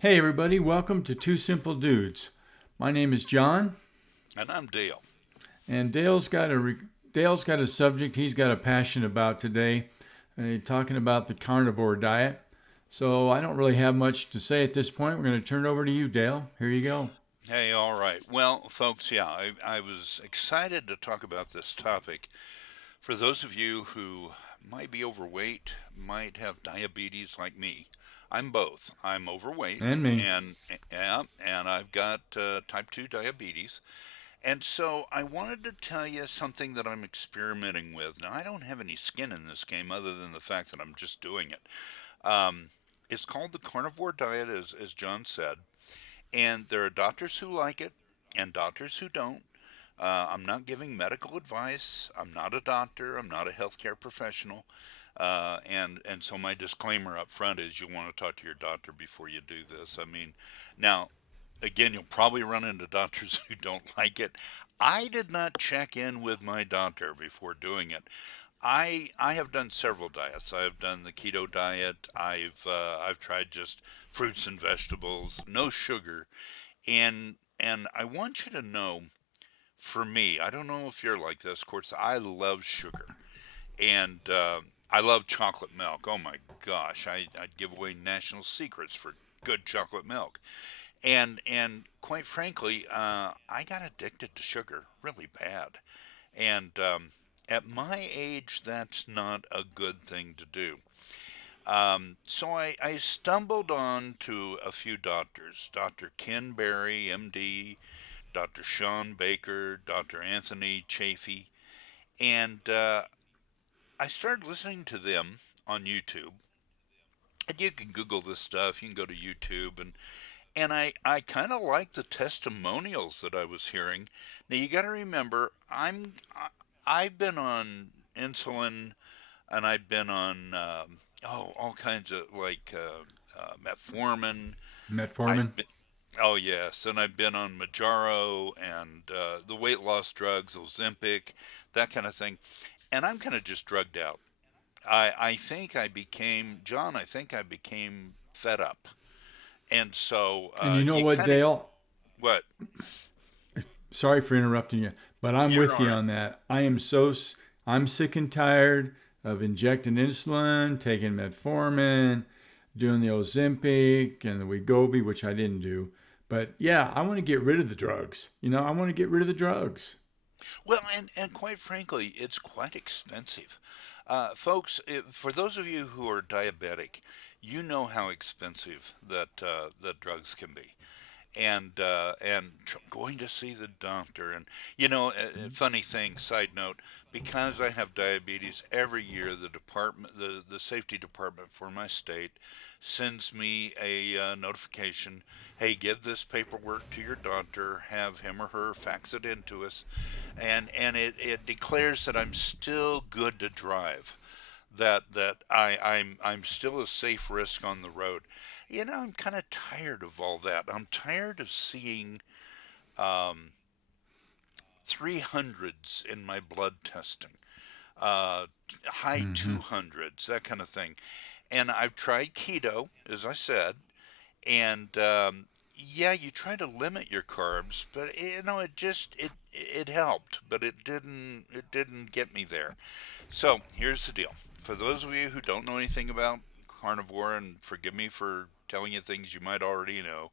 Hey everybody, welcome to Two Simple Dudes. My name is John, And I'm Dale. and Dale's got a subject he's got a passion about today, talking about the carnivore diet. So I don't really have much to say at this point. We're going to turn it over to you, Dale. Here you go. Hey, all right. Well, folks, yeah, I was excited to talk about this topic. For those of you who might be overweight, might have diabetes like me, I'm both. I'm overweight And me. and yeah, and I've got type 2 diabetes. And so I wanted to tell you something that I'm experimenting with. Now, I don't have any skin in this game other than the fact that I'm just doing it. Um, it's called the carnivore diet, as John said. And there are doctors who like it and doctors who don't. I'm not giving medical advice. I'm not a doctor. I'm not a healthcare professional. And so my disclaimer up front is you want to talk to your doctor before you do this. I mean, now, again, you'll probably run into doctors who don't like it. I did not check in with my doctor before doing it. I have done several diets. I have done the keto diet. I've tried just fruits and vegetables, no sugar, and I want you to know, for me, I don't know if you're like this. Of course, I love sugar, and I love chocolate milk. Oh my gosh, I'd give away national secrets for good chocolate milk. And quite frankly, I got addicted to sugar really bad. And at my age, that's not a good thing to do. So I stumbled on to a few doctors, Dr. Ken Berry, MD, Dr. Sean Baker, Dr. Anthony Chafee, and I started listening to them on YouTube. And you can Google this stuff. You can go to YouTube, and I kind of like the testimonials that I was hearing. Now you got to remember, I've been on insulin, and I've been on all kinds of metformin. Metformin. I've been, oh yes, and I've been on Majaro and the weight loss drugs, Ozempic, that kind of thing, and I'm kind of just drugged out. I think I became John. I think I became fed up, and so And you know you what, kind of Dale? what Sorry for interrupting you, but I'm you're with all you right. on that. I'm sick and tired of injecting insulin, taking metformin, doing the Ozempic and the Wegovy, which I didn't do. But yeah, I want to get rid of the drugs. I want to get rid of the drugs. Well, and quite frankly, it's quite expensive. Folks, for those of you who are diabetic, you know how expensive that drugs can be. And going to see the doctor, and a funny thing, side note, because I have diabetes, every year the safety department for my state sends me a notification. Hey, give this paperwork to your doctor, have him or her fax it in to us, and it declares that I'm still good to drive, that I'm still a safe risk on the road. I'm kind of tired of all that. I'm tired of seeing um, 300s in my blood testing, uh, high Hmm. 200s, that kind of thing. And I've tried keto, as I said, and yeah, you try to limit your carbs, but it helped, but it didn't get me there. So here's the deal. For those of you who don't know anything about carnivore, and forgive me for telling you things you might already know,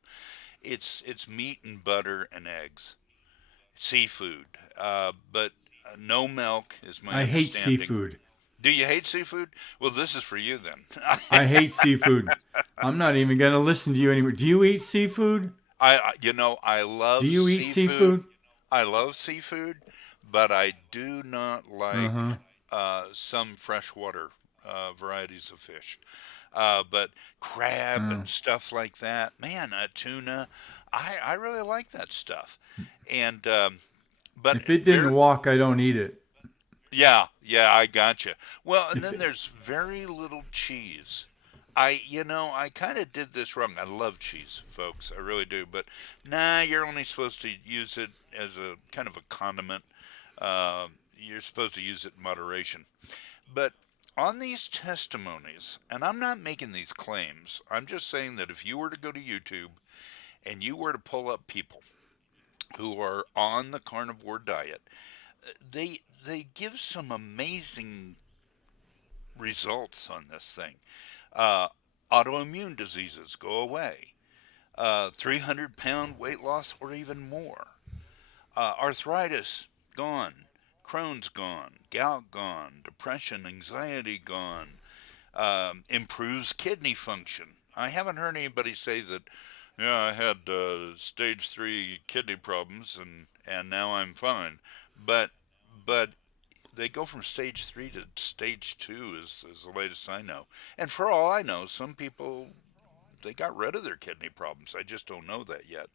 it's meat and butter and eggs, seafood, but no milk is my I hate understanding. seafood. Do you hate seafood? Well, this is for you then. I hate seafood. I'm not even going to listen to you anymore. Do you eat seafood? I Do love you eat seafood. seafood? I love seafood, but I do not Uh like huh. some freshwater varieties of fish. But crab Uh, and stuff like that, man, tuna, I really like that stuff. And but if it didn't very walk, I don't eat it. yeah, I gotcha. Well, and If then it, there's very little cheese. I kind of did this wrong. I love cheese, folks. I really do. But nah, you're only supposed to use it as a kind of a condiment. You're supposed to use it in moderation. But on these testimonies, and I'm not making these claims, I'm just saying that if you were to go to YouTube and you were to pull up people who are on the carnivore diet, they give some amazing results on this thing. Uh, Autoimmune diseases go away. 300-pound weight loss or even more. Arthritis gone. Crohn's gone. Gout gone. Depression, anxiety gone. Improves kidney function. I haven't heard anybody say that, yeah, I had stage 3 kidney problems and now I'm fine. But but they go from stage 3 to stage 2 is the latest I know. And for all I know, some people they got rid of their kidney problems. I just don't know that yet.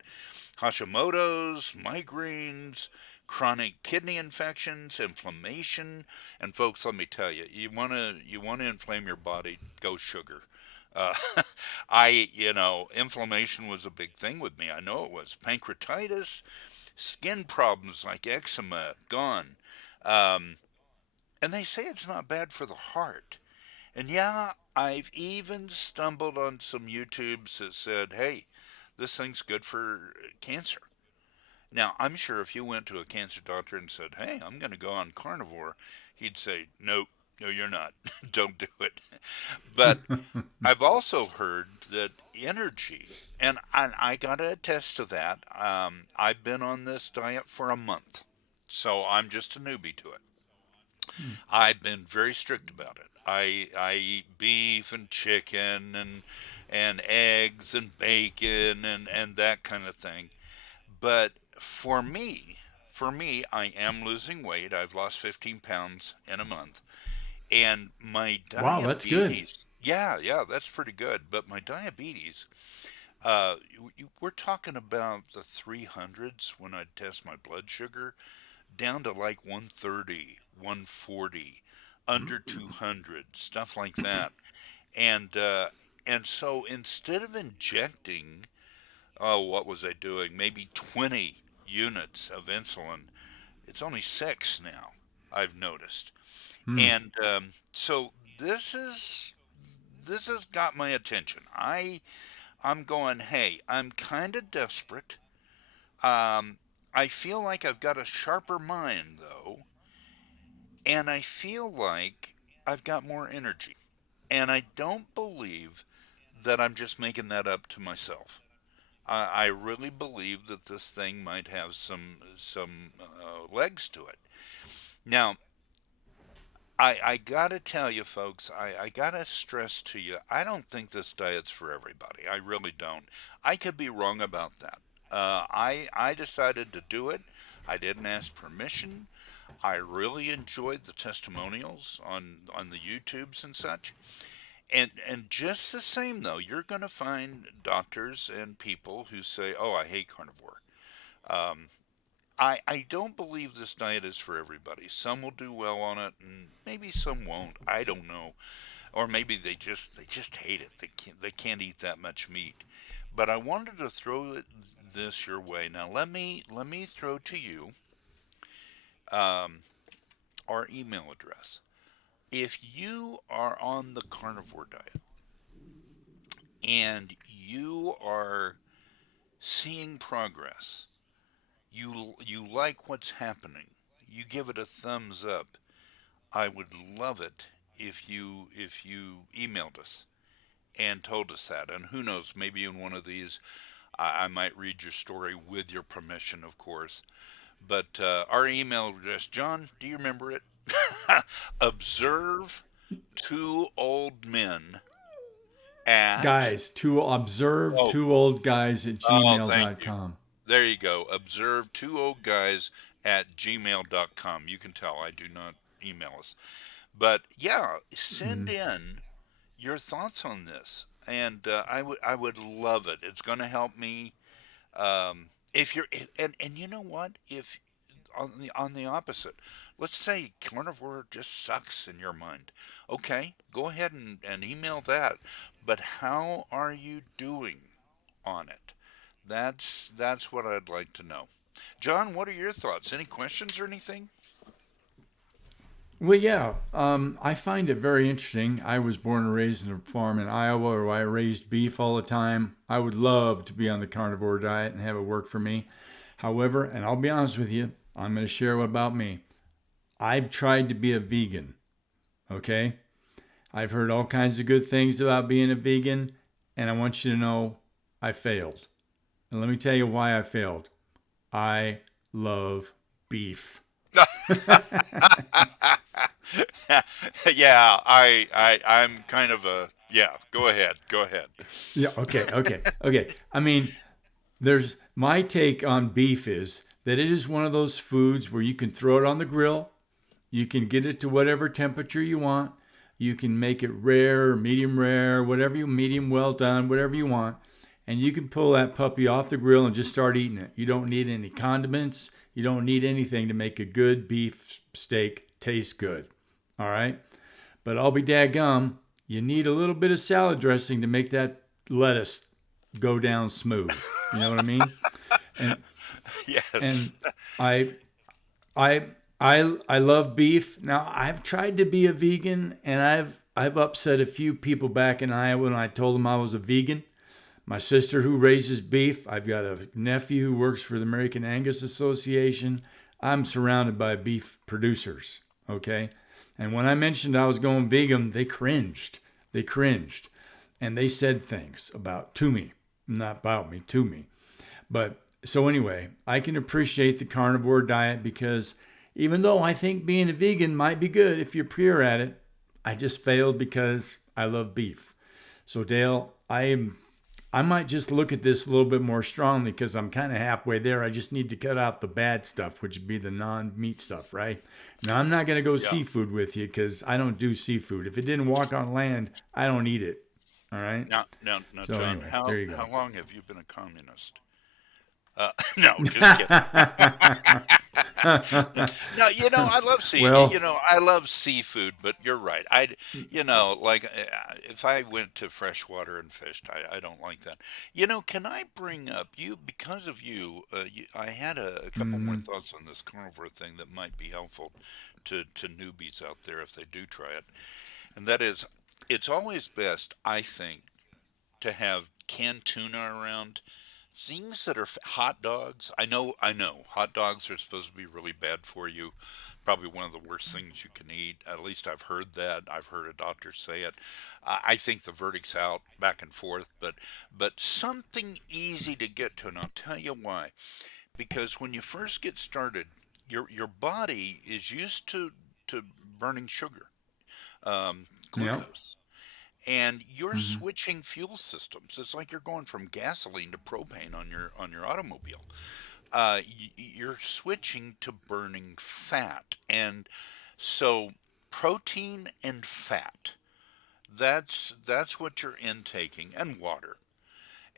Hashimoto's, migraines, chronic kidney infections, inflammation, and folks, let me tell you, you want to inflame your body, go sugar. Uh, inflammation was a big thing with me. I know it was. Pancreatitis, skin problems like eczema, gone. Um, and they say it's not bad for the heart. And yeah, I've even stumbled on some YouTubes that said, hey, this thing's good for cancer. Now, I'm sure if you went to a cancer doctor and said, hey, I'm going to go on carnivore, he'd say, nope, no, you're not. Don't do it. But I've also heard that energy, and I got to attest to that. I've been on this diet for a month, so I'm just a newbie to it. I've been very strict about it. I eat beef and chicken and eggs and bacon and that kind of thing. But for me, I am losing weight. I've lost 15 pounds in a month. And my Wow, that's good. diabetes, yeah, yeah, that's pretty good. But my diabetes, we're talking about the 300s when I test my blood sugar, down to like 130, 140, under 200, stuff like that. And and so instead of injecting, oh, what was I doing? Maybe 20 units of insulin. It's only 6 now, I've noticed. Hmm. And so this has got my attention. I'm going, hey, I'm kind of desperate. Um, I feel like I've got a sharper mind though, and I feel like I've got more energy. And I don't believe that I'm just making that up to myself. I really believe that this thing might have some legs to it. Now, I gotta tell you, folks, I gotta stress to you, I don't think this diet's for everybody. I really don't. I could be wrong about that. I decided to do it. I didn't ask permission. I really enjoyed the testimonials on the YouTubes and such. And just the same though, you're going to find doctors and people who say, "Oh, I hate carnivore." Um, I don't believe this diet is for everybody. Some will do well on it, and maybe some won't. I don't know, or maybe they just hate it. They can't eat that much meat. But I wanted to throw this your way. Now let me throw to you um, our email address. If you are on the carnivore diet and you are seeing progress, you like what's happening, you give it a thumbs up. I would love it if you emailed us and told us that. And who knows, maybe in one of these I might read your story with your permission, of course. But our email address, John, do you remember it? Observe two old men at Guys, to observe oh two old guys at thank you. gmail.com. There you go. Observe two old guys at gmail.com. You can tell I do not email us. But yeah, send Mm. in your thoughts on this. And I would love it. It's going to help me. If you're and you know what? If on the opposite, let's say carnivore just sucks in your mind. Okay, go ahead and email that. But how are you doing on it? That's what I'd like to know. John, what are your thoughts? Any questions or anything? Well, yeah, I find it very interesting. I was born and raised in a farm in Iowa where I raised beef all the time. I would love to be on the carnivore diet and have it work for me. However, and I'll be honest with you, I'm going to share about me. I've tried to be a vegan, okay? I've heard all kinds of good things about being a vegan, and I want you to know I failed. And let me tell you why I failed. I love beef. Yeah, I'm kind of a yeah. Go ahead, go ahead. Yeah, okay. I mean, there's my take on beef is that it is one of those foods where you can throw it on the grill, you can get it to whatever temperature you want, you can make it rare, medium rare, whatever you medium well done, whatever you want, and you can pull that puppy off the grill and just start eating it. You don't need any condiments, you don't need anything to make a good beef steak taste good. All right? But I'll be daggum, you need a little bit of salad dressing to make that lettuce go down smooth. You know what I mean? And Yes. and I I I love beef. Now I've tried to be a vegan, and I've upset a few people back in Iowa when I told them I was a vegan. My sister who raises beef. I've got a nephew who works for the American Angus Association. I'm surrounded by beef producers. Okay. And when I mentioned I was going vegan, they cringed. They cringed. And they said things about to me, not about me, to me. But so anyway, I can appreciate the carnivore diet because even though I think being a vegan might be good if you're pure at it, I just failed because I love beef. So Dale, I might just look at this a little bit more strongly because I'm kind of halfway there. I just need to cut out the bad stuff, which would be the non-meat stuff, right? Now I'm not going to go Yeah. seafood with you because I don't do seafood. If it didn't walk on land, I don't eat it. All right. Now, So John, anyway, there you how go. long have you been a communist? No, just kidding. No, I love Well, I love seafood, but you're right. Like if I went to freshwater and fished, I don't like that. Can I bring up because of you? I had a couple more mm, thoughts on this carnivore thing that might be helpful to newbies out there if they do try it, and that is, it's always best, I think, to have canned tuna around. Things that are hot dogs. I know, hot dogs are supposed to be really bad for you. Probably one of the worst things you can eat. At least I've heard that. I've heard a doctor say it. I think the verdict's out, back and forth, but something easy to get to, and I'll tell you why. Because when you first get started, your body is used to burning sugar, yeah. glucose, and you're Hmm. switching fuel systems. It's like you're going from gasoline to propane on your automobile. You're switching to burning fat, and so protein and fat. That's what you're intaking, and water.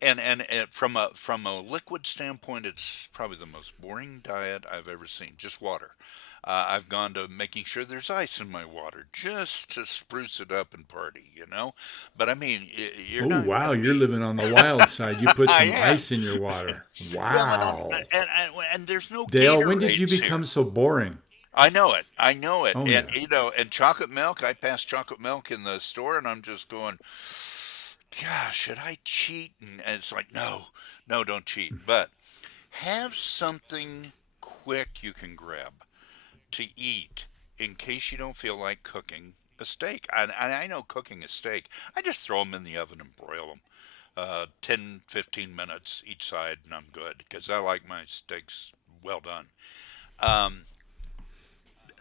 And from a liquid standpoint, it's probably the most boring diet I've ever seen. Just water. I've gone to making sure there's ice in my water just to spruce it up and party. But I mean, you're Oh not wow, going to you're be. living on the wild side. You put I some am. ice in your water. Well, Wow. and there's no Dale, when did you Gatorades here. become so boring? I know it. I know it. Oh And yeah. and chocolate milk. I pass chocolate milk in the store, and I'm just going, gosh, should I cheat? And it's like, no, no, don't cheat. But have something quick you can grab to eat in case you don't feel like cooking a steak. And I know cooking a steak, I just throw them in the oven and broil them. 10, 15 minutes each side, and I'm good because I like my steaks well done. Um,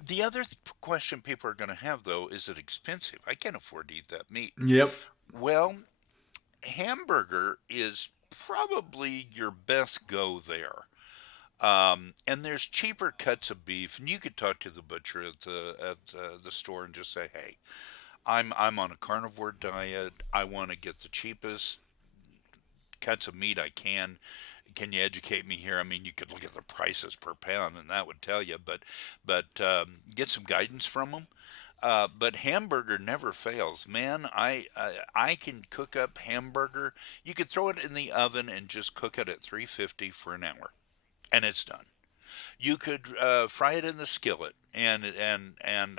the other question people are going to have, though, is it expensive? I can't afford to eat that meat. Yep. Well, hamburger is probably your best go there. And there's cheaper cuts of beef, and you could talk to the butcher at the store and just say, "Hey, I'm on a carnivore diet. I want to get the cheapest cuts of meat I can. Can you educate me here? I mean, you could look at the prices per pound, and that would tell you, but get some guidance from them. But hamburger never fails, man. I can cook up hamburger. You could throw it in the oven and just cook it at 350 for an hour, and it's done. You could fry it in the skillet, and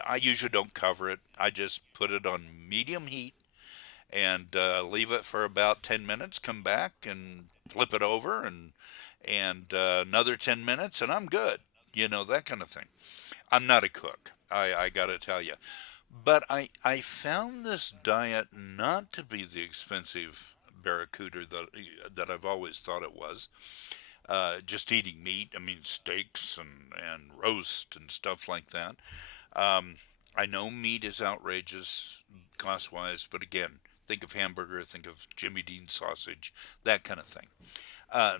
I usually don't cover it. I just put it on medium heat and leave it for about 10 minutes. Come back and flip it over, and another 10 minutes, and I'm good. That kind of thing. I'm not a cook. I got to tell you. But I found this diet not to be the expensive barracuda that I've always thought it was. Just eating meat, I mean steaks and roast and stuff like that. Um, I know meat is outrageous cost wise, but again, think of hamburger, think of Jimmy Dean sausage, that kind of thing. Uh,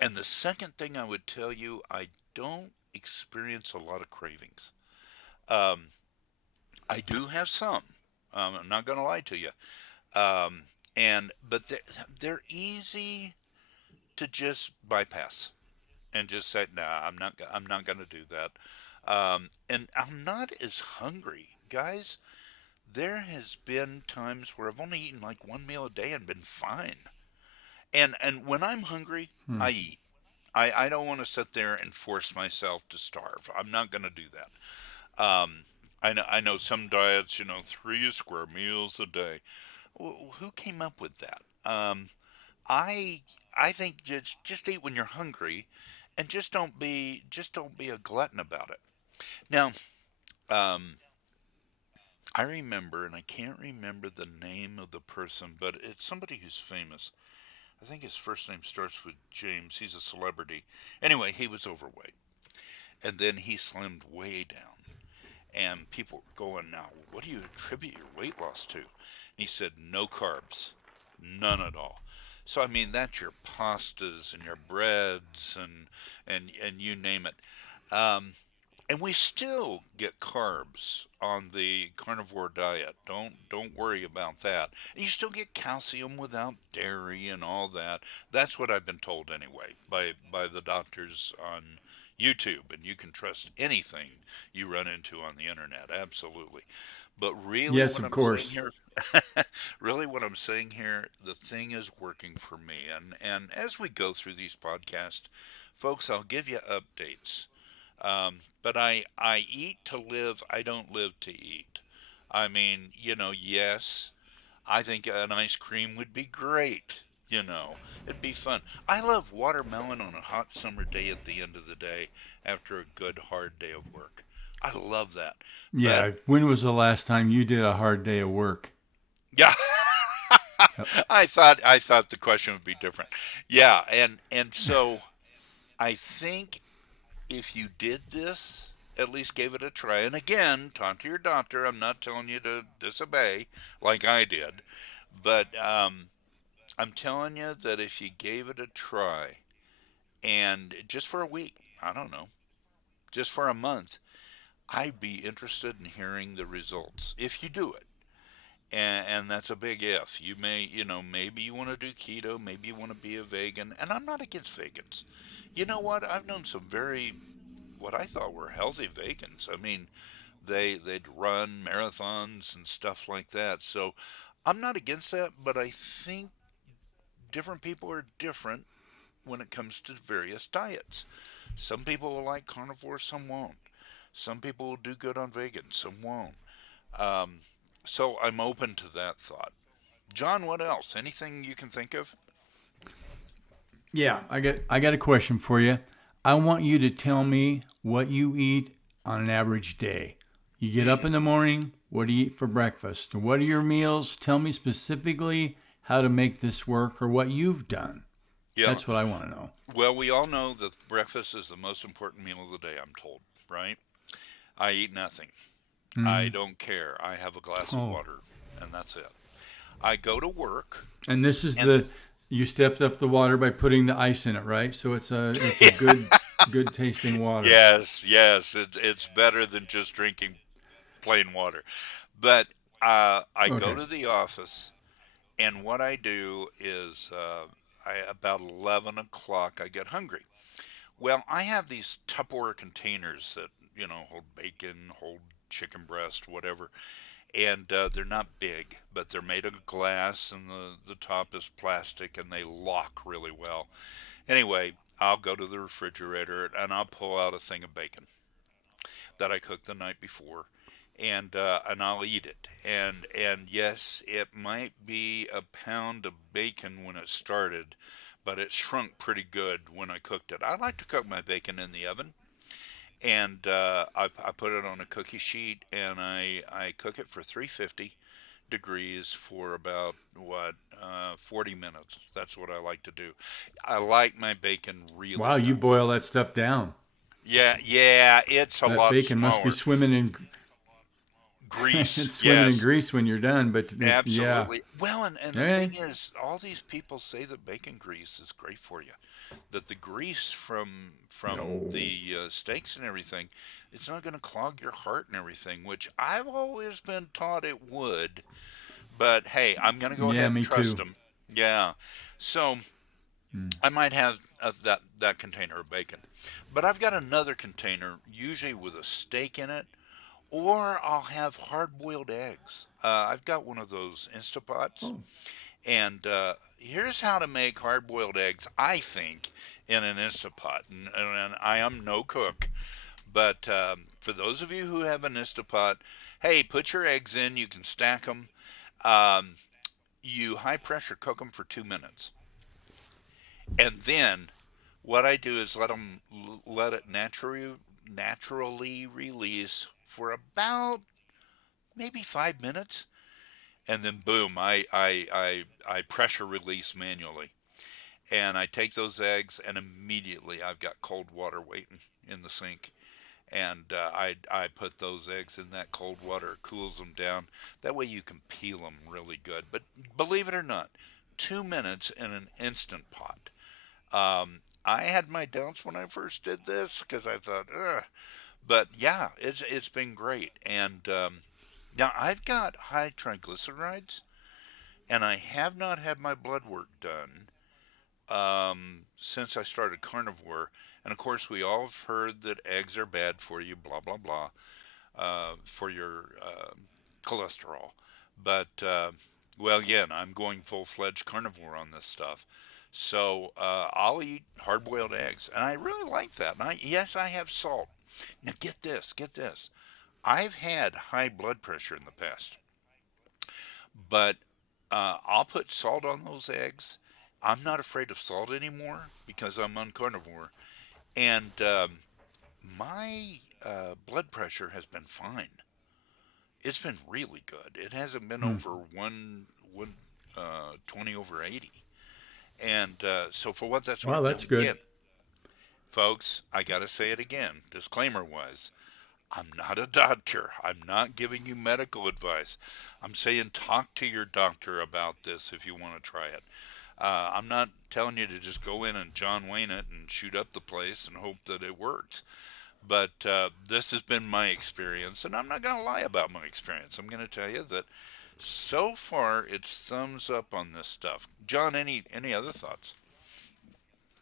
and the second thing I would tell you, I don't experience a lot of cravings. Um, I do have some. I'm not going to lie to you. Um, but they're easy to just bypass and just say, "Nah, I'm not going to do that." And I'm not as hungry, guys. There has been times where I've only eaten like one meal a day and been fine. And when I'm hungry, Hmm. I eat. I don't want to sit there and force myself to starve. I'm not going to do that. I know some diets, 3 square meals a day. Who came up with that? I I think just eat when you're hungry, and just don't be a glutton about it. Now, um, I remember, and I can't remember the name of the person, but it's somebody who's famous. I think his first name starts with James. He's a celebrity. Anyway, he was overweight, and then he slimmed way down. And people were going, "Now, what do you attribute your weight loss to?" And he said, "No carbs, none at all." So I mean, that's your pastas and your breads and you name it. Um, and we still get carbs on the carnivore diet. Don't worry about that. And you still get calcium without dairy and all that. That's what I've been told anyway by the doctors on YouTube, and you can trust anything you run into on the internet. Absolutely. But really Yes, what of I'm saying course. here really what I'm saying here, the thing is working for me. And as we go through these podcasts, folks, I'll give you updates. But I eat to live. I don't live to eat. I mean, yes, I think an ice cream would be great. It'd be fun. I love watermelon on a hot summer day at the end of the day after a good hard day of work. I love that. But Yeah. When was the last time you did a hard day of work? yeah, Yep. I thought the question would be different. Yeah, and so I think if you did this, at least gave it a try. And again, talk to your doctor. I'm not telling you to disobey like I did, but I'm telling you that if you gave it a try and just for a week, I don't know, just for a month, I'd be interested in hearing the results if you do it. And that's a big if. You may, maybe you want to do keto, maybe you want to be a vegan, and I'm not against vegans. You know what? I've known some very what I thought were healthy vegans. I mean, they'd run marathons and stuff like that. So I'm not against that, but I think different people are different when it comes to various diets. Some people will like carnivore, some won't. Some people will do good on vegan, some won't. Um, so I'm open to that thought. John, what else? Anything you can think of? Yeah, I got a question for you. I want you to tell me what you eat on an average day. You get up Hmm. in the morning, what do you eat for breakfast? What are your meals? Tell me specifically how to make this work or what you've done. Yeah. That's what I want to know. Well, we all know that breakfast is the most important meal of the day, I'm told, right? I eat nothing. I Hmm. don't care. I have a glass of Oh, water, and that's it. I go to work, and this is and the you stepped up the water by putting the ice in it, right? So it's a good tasting water. yes, yes, it's better than just drinking plain water. But I go Okay. to the office, and what I do is about 11 o'clock I get hungry. Well, I have these Tupperware containers that hold bacon, hold chicken breast, whatever, and they're not big, but they're made of glass, and the top is plastic, and they lock really well. Anyway, I'll go to the refrigerator and I'll pull out a thing of bacon that I cooked the night before, and I'll eat it. And yes, it might be a pound of bacon when it started, but it shrunk pretty good when I cooked it. I like to cook my bacon in the oven, and I put it on a cookie sheet, and I cook it for 350 degrees for about 40 minutes. That's what I like to do. I like my bacon Wow, really you done. boil that stuff down. Yeah, yeah, it's a That lot bacon must be smaller. swimming in Grease, it's swimming in yes, grease when you're done. But yeah, absolutely. Well, and the eh? thing is, all these people say that bacon grease is great for you. That the grease from No. the steaks and everything, it's not going to clog your heart and everything, which I've always been taught it would. But hey, I'm going to go Yeah, ahead and me trust too. them. Yeah. So Mm. I might have that container of bacon, but I've got another container, usually with a steak in it, or I'll have hard-boiled eggs. I've got one of those Instapots, Oh, and here's how to make hard-boiled eggs. I think in an Instapot, and I am no cook, but for those of you who have an Instapot, hey, put your eggs in. You can stack them. Um, you high pressure cook them for 2 minutes, and then what I do is let it naturally release for about maybe 5 minutes, and then boom, I pressure release manually, and I take those eggs, and immediately I've got cold water waiting in the sink, and I put those eggs in that cold water, it cools them down. That way you can peel them really good. But believe it or not, 2 minutes in an instant pot. I had my doubts when I first did this because I thought, ugh. But yeah, it's been great. And now I've got high triglycerides, and I have not had my blood work done since I started carnivore. And of course, we all have heard that eggs are bad for you, blah blah blah, for your cholesterol. But well, again, I'm going full fledged carnivore on this stuff. So I'll eat hard boiled eggs, and I really like that. And yes, I have salt. Now get this. I've had high blood pressure in the past, but I'll put salt on those eggs. I'm not afraid of salt anymore because I'm on carnivore, and my blood pressure has been fine. It's been really good. It hasn't been mm. over 20 over 80, and so for what that's Wow, worth. Now that's good. again, folks, I gotta say it again. Disclaimer was, I'm not a doctor. I'm not giving you medical advice. I'm saying talk to your doctor about this if you want to try it. I'm not telling you to just go in and John Wayne it and shoot up the place and hope that it works. But this has been my experience, and I'm not going to lie about my experience. I'm going to tell you that so far it's thumbs up on this stuff. John, any other thoughts?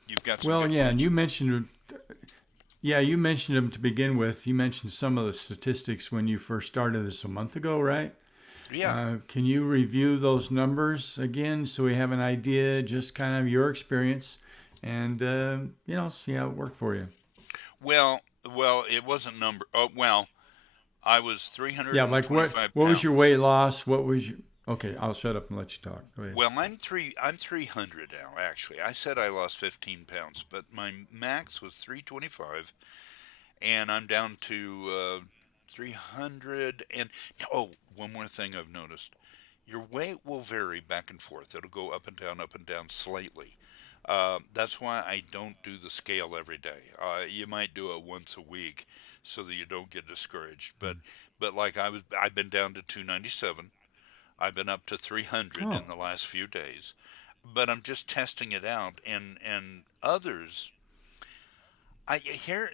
You've got some Well, good yeah, and questions. you mentioned them to begin with. You mentioned some of the statistics when you first started this a month ago, right? Yeah. Can you review those numbers again so we have an idea, just kind of your experience, and see how it worked for you? Well, it wasn't number. Oh, well, I was Yeah, like 325 what was your pounds. weight loss? What was your Okay, I'll shut up and let you talk. Go ahead. Well, I'm 300 now actually. I said I lost 15 pounds, but my max was 325, and I'm down to 300. And oh, one more thing I've noticed. Your weight will vary back and forth. It'll go up and down slightly. That's why I don't do the scale every day. You might do it once a week so that you don't get discouraged. But like I've been down to 297. I've been up to 300 Oh, in the last few days, but I'm just testing it out. And others, I here.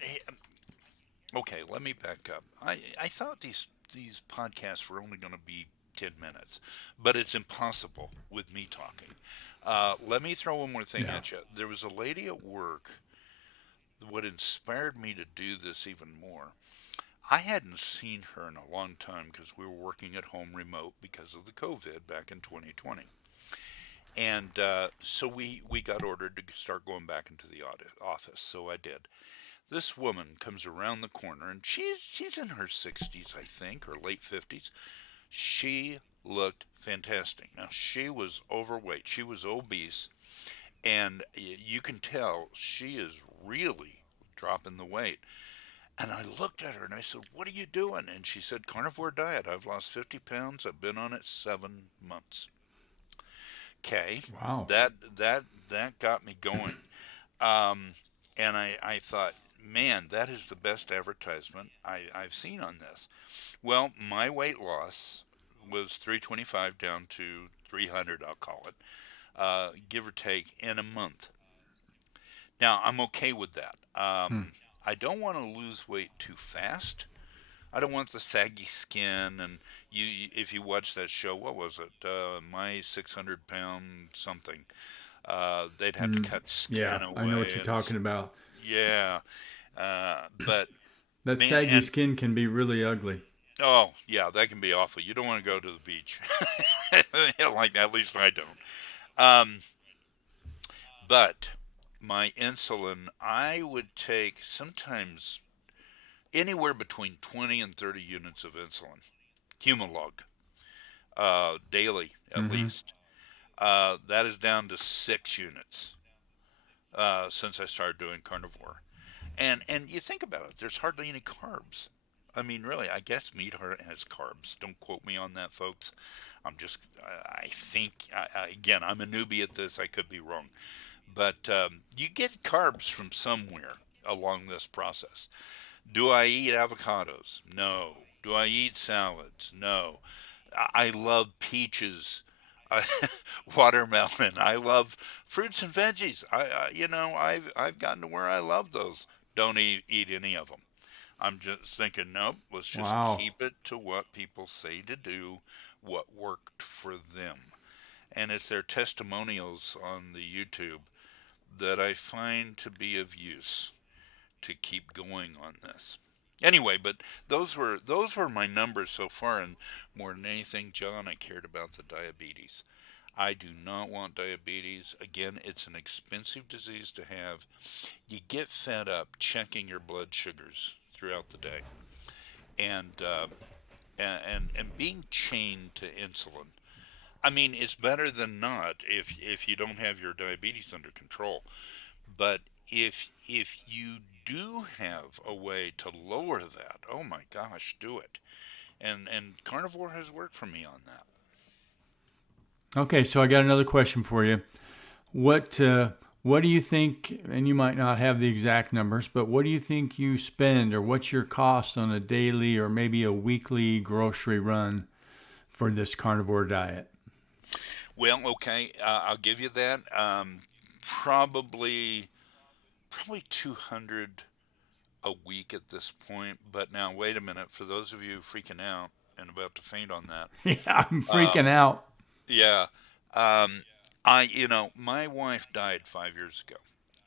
Okay, let me back up. I thought these podcasts were only going to be 10 minutes, but it's impossible with me talking. Let me throw one more thing yeah. at you. There was a lady at work. What inspired me to do this even more. I hadn't seen her in a long time because we were working at home remote because of the COVID back in 2020. And so we got ordered to start going back into the office. So I did. This woman comes around the corner, and she's in her 60s, I think, or late 50s. She looked fantastic. Now she was overweight. She was obese, and you can tell she is really dropping the weight. And I looked at her and I said, "What are you doing?" And she said, "Carnivore diet. I've lost 50 pounds. I've been on it 7 months." Okay, Wow. that got me going. Um, and I thought, man, that is the best advertisement I've seen on this. Well, my weight loss was 325 down to 300, I'll call it, give or take, in a month. Now, I'm okay with that. Hmm. I don't want to lose weight too fast. I don't want the saggy skin. And if you watch that show, what was it? My 600 pound something. They'd have to Hmm. cut Yeah, skin I know what away, you're and it's talking about. yeah. But That man, saggy and skin can be really ugly. oh yeah, that can be awful. You don't want to go to the beach like that. At least I don't. Um, but my insulin, I would take sometimes anywhere between 20 and 30 units of insulin, Humalog, daily at Mm-hmm. least. That is down to 6 units since I started doing carnivore. And you think about it, there's hardly any carbs. I mean, really, I guess meat has carbs. Don't quote me on that, folks. I think, again, I'm a newbie at this. I could be wrong. But you get carbs from somewhere along this process. Do I eat avocados? No. Do I eat salads? No. I love peaches, I, watermelon. I love fruits and veggies. I've gotten to where I love those. Don't eat any of them. I'm just thinking, nope. Let's just Wow. keep it to what people say to do, what worked for them, and it's their testimonials on the YouTube that I find to be of use to keep going on this. Anyway, but those were my numbers so far, and more than anything, John, I cared about the diabetes. I do not want diabetes. Again, it's an expensive disease to have. You get fed up checking your blood sugars throughout the day, and and being chained to insulin. I mean, it's better than not if you don't have your diabetes under control. But if you do have a way to lower that, oh my gosh, do it. And carnivore has worked for me on that. Okay, so I got another question for you. What what do you think? And you might not have the exact numbers, but what do you think you spend, or what's your cost on a daily or maybe a weekly grocery run for this carnivore diet? Well, okay, I'll give you that. Probably probably 200 a week at this point. But now wait a minute. For those of you freaking out and about to faint on that, Yeah, I'm um, freaking out. yeah, my wife died 5 years ago,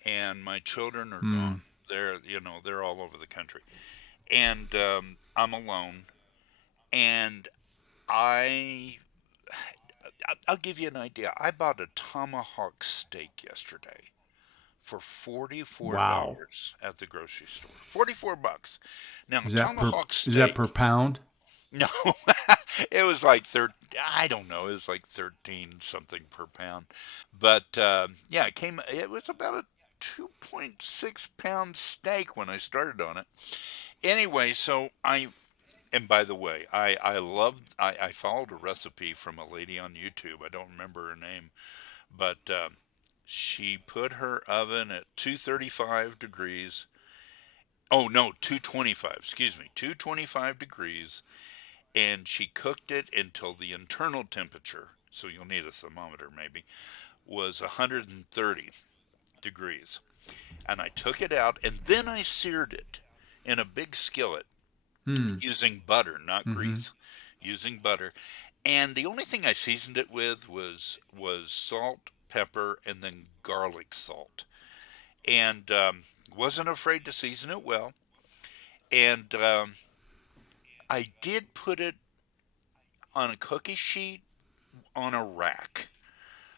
and my children are gone. Hmm. They're all over the country, and I'm alone. And I, I'll give you an idea. I bought a tomahawk steak yesterday for $44 Wow. at the grocery store. $44. Now, Is that per tomahawk is that per steak. pound? No, it was like I don't know. It was like 13 something per pound. But yeah, it was about a 2.6 pound steak when I started on it. Anyway, and by the way, I followed a recipe from a lady on YouTube. I don't remember her name, but she put her oven at 235 degrees. Oh no, 225. Excuse me, 225 degrees, and she cooked it until the internal temperature, so you'll need a thermometer maybe, was 130 degrees. And I took it out, and then I seared it in a big skillet Hmm. using butter, not Mm-hmm. grease, using butter. And the only thing I seasoned it with was salt, pepper, and then garlic salt. And wasn't afraid to season it well. And I did put it on a cookie sheet on a rack.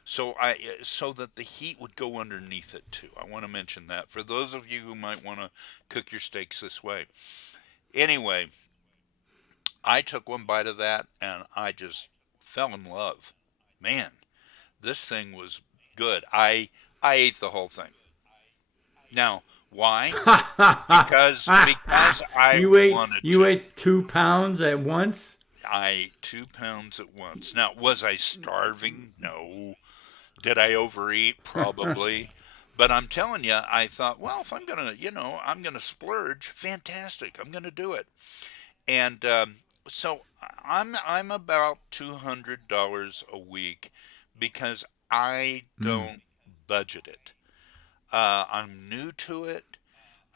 So that the heat would go underneath it too. I want to mention that for those of you who might want to cook your steaks this way. Anyway, I took one bite of that and I just fell in love. Man, this thing was good. I ate the whole thing. Now, why? Because I wanted you to. ate 2 pounds at once? I ate 2 pounds at once. Now, was I starving? No. Did I overeat? Probably. But I'm telling you, I thought, well, if I'm gonna, I'm gonna splurge. Fantastic. I'm gonna do it. And so I'm about $200 a week because I Mm. don't budget it. I'm new to it.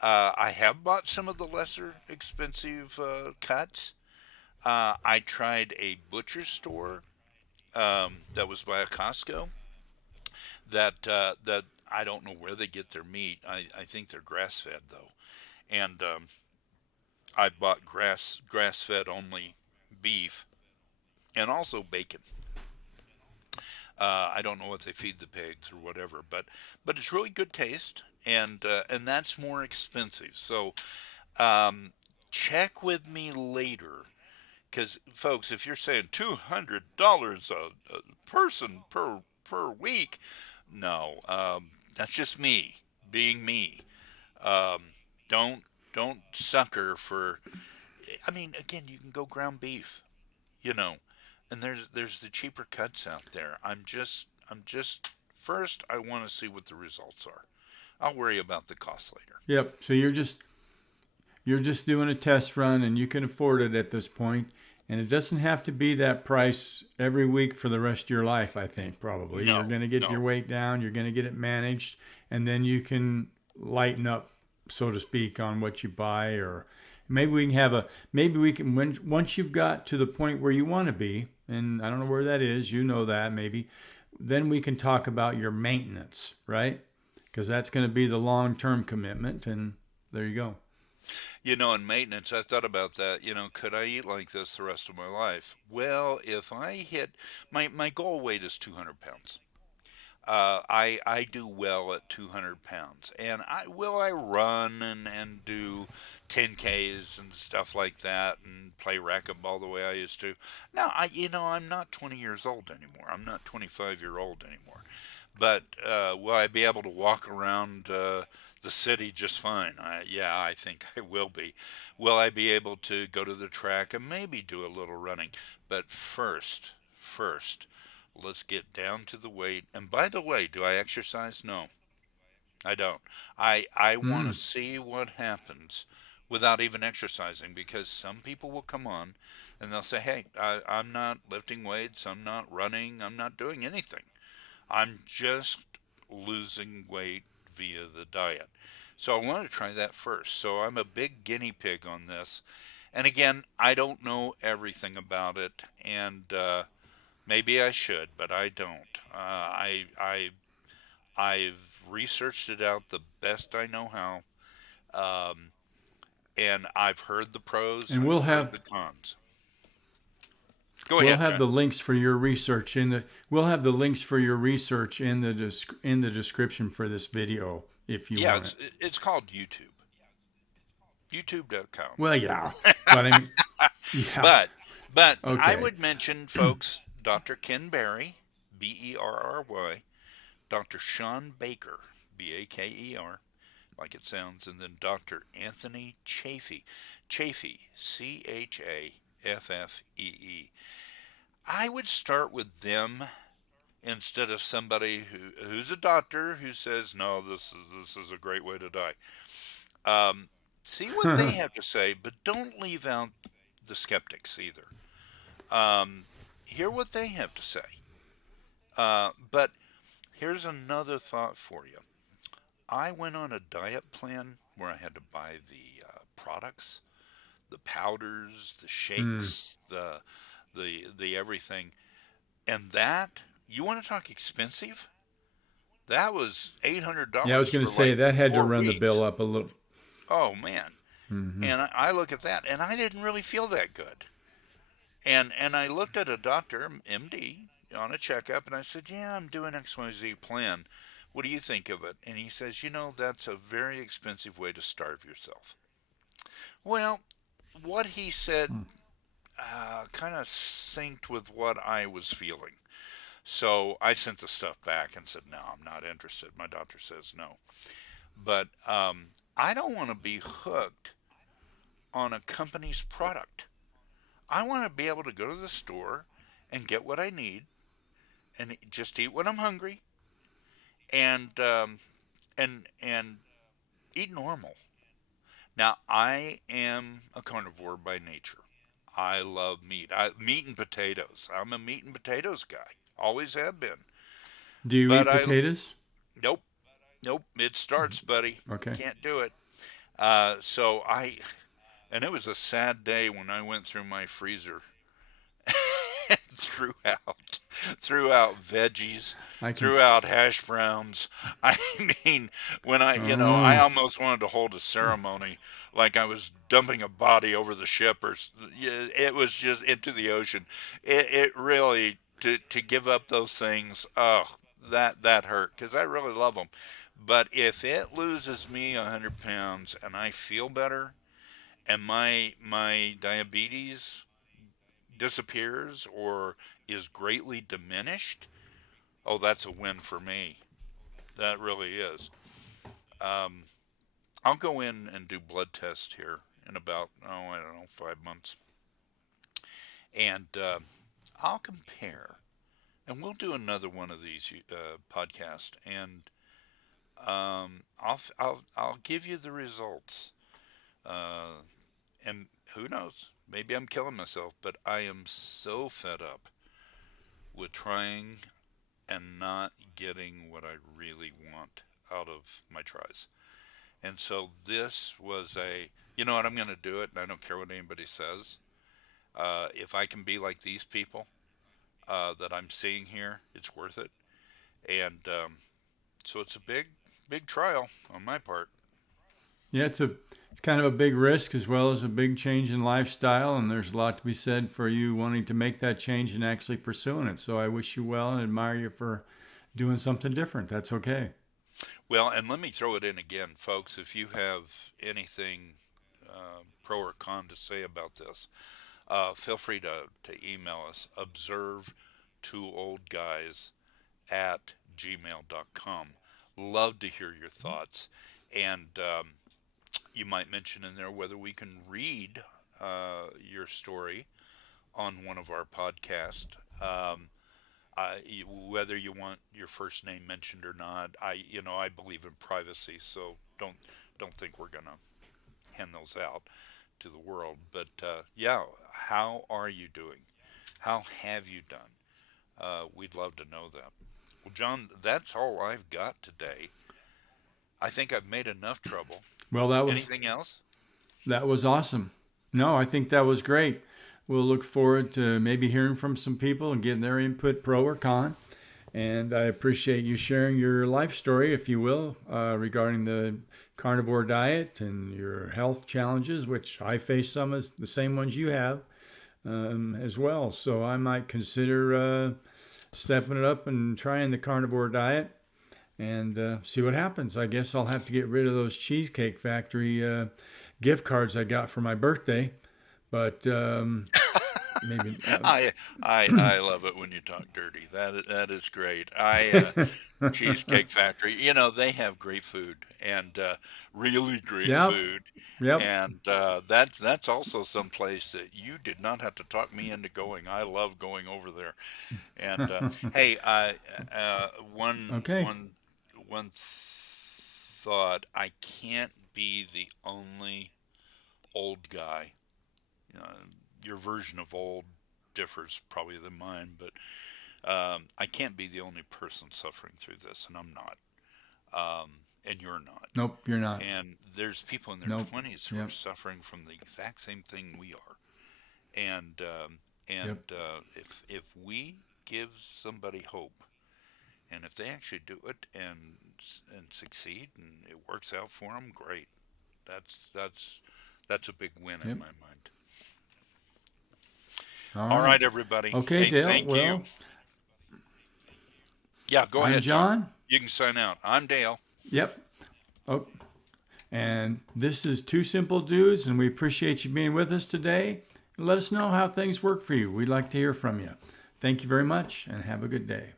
I have bought some of the lesser expensive cuts. I tried a butcher store that was by a Costco. That I don't know where they get their meat. I think they're grass fed though, and I bought grass fed only beef and also bacon. I don't know what they feed the pigs or whatever, but it's really good taste, and that's more expensive. So um, check with me later, because folks, if you're saying $200 a person per week, no, that's just me being me. Um, don't don't sucker for. I mean, again, you can go ground beef, you know, and there's the cheaper cuts out there. I'm just first. I want to see what the results are. I'll worry about the cost later. Yep. So you're just doing a test run and you can afford it at this point. And it doesn't have to be that price every week for the rest of your life, I think, probably. You're No, going to get your no. weight down, you're going to get it managed, and then you can lighten up, so to speak, on what you buy. Or maybe we can maybe we can, once you've got to the point where you want to be, and I don't know where that is, you know that maybe, then we can talk about your maintenance, right? Because that's going to be the long term commitment. And there you go. In maintenance, I thought about that. Could I eat like this the rest of my life? Well, if I hit my goal weight is 200 pounds. I do well at 200 pounds, and I run and do 10Ks and stuff like that, and play racquetball the way I used to. No, I'm not 20 years old anymore. I'm not 25-year-old anymore. But will I be able to walk around the city just fine? Yeah, I think I will be. Will I be able to go to the track and maybe do a little running? But first, let's get down to the weight. And by the way, do I exercise? No, I don't. I want to Mm. see what happens without even exercising, because some people will come on and they'll say, "Hey, I'm not lifting weights. I'm not running. I'm not doing anything. I'm just losing weight via the diet." So I want to try that first. So I'm a big guinea pig on this. And again, I don't know everything about it, and maybe I should, but I don't. I've researched it out the best I know how, um, and I've heard the pros, And I've heard the cons. Go we'll ahead, have John. the links for your research in the we'll have the links for your research in the in the description for this video if you Yeah, want it. it's called YouTube. YouTube.com. Well, yeah, but I mean, yeah, But I okay. would mention, folks, Dr. Ken Berry, Berry, Dr. Sean Baker, Baker, like it sounds, and then Dr. Anthony Chaffee, Chaffee. I would start with them instead of somebody who's a doctor who says, no, this is a great way to die. Um, See what they have to say, but don't leave out the skeptics either. Um, Hear what they have to say. But here's another thought for you. I went on a diet plan where I had to buy the products, the powders, the Mm. shakes, the everything, and that, you want to talk expensive? That was eight hundred Yeah, I was dollars going for to say like that had to four run the bill weeks. up a little. Oh man. Mm-hmm. And I look at that, and I didn't really feel that good. And I looked at a doctor, MD, on a checkup, and I said, "Yeah, I'm doing XYZ plan. What do you think of it?" And he says, "That's a very expensive way to starve yourself." Well, what he said kind of synced with what I was feeling. So I sent the stuff back and said, "No, I'm not interested." My doctor says no. But I don't want to be hooked on a company's product. I want to be able to go to the store and get what I need and just eat when I'm hungry and and eat normal. Now, I am a carnivore by nature. I love meat. Meat and potatoes. I'm a meat and potatoes guy. Always have been. Do you But eat potatoes? nope, nope. It starts, buddy. Okay. Can't do it. And it was a sad day when I went through my freezer threw out threw out veggies, I can. threw out hash browns. I mean, when I Oh, almost wanted to hold a ceremony like I was dumping a body over the ship yeah, it was just into the ocean. It really to give up those things. Oh, that hurt because I really love them. But if it loses me 100 pounds and I feel better and my diabetes disappears or is greatly diminished, oh, that's a win for me. That really is. Um, I'll go in and do blood tests here in about, oh, I don't know, 5 months. And I'll compare. And we'll do another one of these podcasts. And I'll give you the results. Uh, and who knows? Maybe I'm killing myself, but I am so fed up with trying and not getting what I really want out of my tries. And so this was you know what, I'm going to do it, and I don't care what anybody says. If I can be like these people that I'm seeing here, it's worth it. And so it's a big trial on my part. yeah. It's kind of a big risk as well as a big change in lifestyle, and there's a lot to be said for you wanting to make that change and actually pursuing it. So I wish you well and admire you for doing something different. That's okay. Well, and let me throw it in again, folks. If you have anything pro or con to say about this, feel free to email us, observe2oldguys at gmail.com. Love to hear your thoughts. And you might mention in there whether we can read your story on one of our podcasts. Whether you want your first name mentioned or not, I believe in privacy, so don't think we're gonna hand those out to the world. But yeah, how are you doing? How have you done? We'd love to know that. Well, John, that's all I've got today. I think I've made enough trouble. Well, Anything else? that was awesome. No, I think that was great. We'll look forward to maybe hearing from some people and getting their input, pro or con. And I appreciate you sharing your life story, if you will, regarding the carnivore diet and your health challenges, which I face some as the same ones you have as well. So I might consider stepping it up and trying the carnivore diet and see what happens. I guess I'll have to get rid of those Cheesecake Factory gift cards I got for my birthday. But maybe. I love it when you talk dirty. That is great. I Cheesecake Factory. They have great food and really great Yep. food. Yep. And that's also some place that you did not have to talk me into going. I love going over there. And hey, one Okay. one one thought. I can't be the only old guy. Uh, your version of old differs probably than mine, but I can't be the only person suffering through this, and I'm not, and you're not. Nope, you're not. And there's people in their Nope. 20s who are Yep. suffering from the exact same thing we are. And Yep. if we give somebody hope, and if they actually do it and succeed, and it works out for them, great. That's That's a big win in Yep. my mind. All All right. right, everybody. Okay, Hey, Dale. thank you. Well, Yeah, go I'm ahead, Tom. John. You can sign out. I'm Dale. Yep. Oh, and this is Two Simple Dudes, and we appreciate you being with us today. Let us know how things work for you. We'd like to hear from you. Thank you very much, and have a good day.